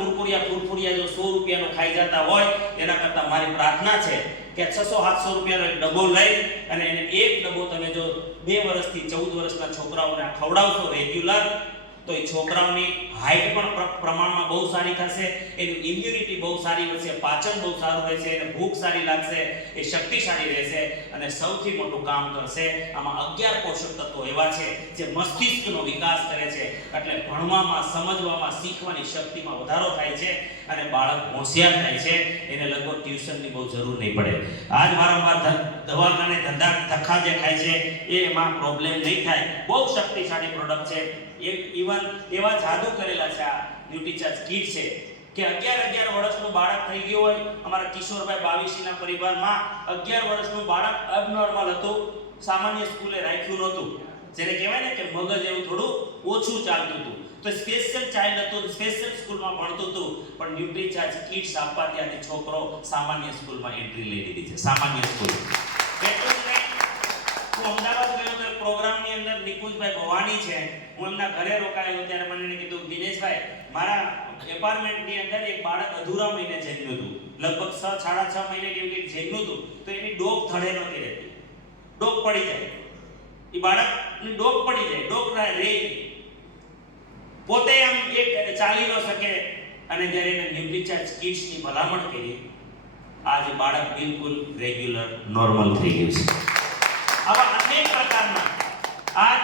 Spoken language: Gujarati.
કુરકુરિયા જો 100 રૂપિયાનો ખાઈ જતા હોય એના કરતાં મારી પ્રાર્થના છે કે 600-700 રૂપિયાનો એક ડબ્બો લઈ અને એને એક ડબ્બો તમે જો 2 વર્ષથી 14 વર્ષના છોકરાઓને ખવડાવશો રેગ્યુલર, તો એ છોકરાઓની હાઈટ પણ પ્રમાણમાં બહુ સારી થશે, એની ઇમ્યુનિટી બહુ સારી વધશે, પાચન બહુ સારું રહેશે, એને ભૂખ સારી લાગશે, એ શક્તિશાળી રહેશે અને સૌથી મોટું કામ કરશે. આમાં 11 પોષક તત્વો એવા છે જે મસ્તિષ્કનો વિકાસ કરે છે, એટલે ભણવામાં, સમજવામાં, શીખવાની શક્તિમાં વધારો થાય છે અને બાળક હોશિયાર થાય છે. એને લગભગ ટ્યુશનની બહુ જરૂર નહીં પડે. આજ વારંવાર દવાખાને ધક્કા જે ખાય છે એમાં પ્રોબ્લેમ નહીં થાય. બહુ શક્તિશાળી પ્રોડક્ટ છે. ઇવન એવા જાદુ કરેલા છે આ ન્યુટ્રીચાર્જ કીટ છે કે 11 વર્ષનું બાળક થઈ ગયું હોય. અમારા કિશોરભાઈ બાવીસીના પરિવારમાં 11 વર્ષનું બાળક અબનોર્મલ હતું, સામાન્ય સ્કૂલે રાખ્યું નહોતું, જેને કહેવાય ને કે મગજ એવું થોડું ઓછું ચાલતું હતું, તો સ્પેશિયલ ચાઇલ્ડ હતું, સ્પેશિયલ સ્કૂલમાં ભણતું હતું, પણ ન્યુટ્રીચાર્જ કીટ્સ આપવા ત્યાંથી છોકરો સામાન્ય સ્કૂલમાં એન્ટ્રી લઈ લીધી છે. સામાન્ય સ્કૂલ એટલું જ નહીં, હું અમદાવાદ ગયો તો પ્રોગ્રામની અંદર નિકુંજભાઈ ભવાની છે, હું એમના ઘરે રોકાયો ત્યારે મને એને કીધું, દિનેશભાઈ મારા એપાર્ટમેન્ટની અંદર એક બાળક અધૂરા મહિને જન્મ્યું હતું, લગભગ 6-6.5 મહિને કેવું કંઈક જન્મ્યું હતું, તો એની ડોક થડે નહોતી રહેતી, ડોક પડી જાય, એ બાળકની ડોક પડી જાય, ડોક રહે પોતે આમ એક ચાલી ન શકે. અને જ્યારે એને ન્યુટ્રીચાર્જ કિટ્સની ભલામણ કરી, આજે બાળક બિલકુલ રેગ્યુલર નોર્મલ થઈ ગયું છે. આવા અનેક પ્રકારના આજ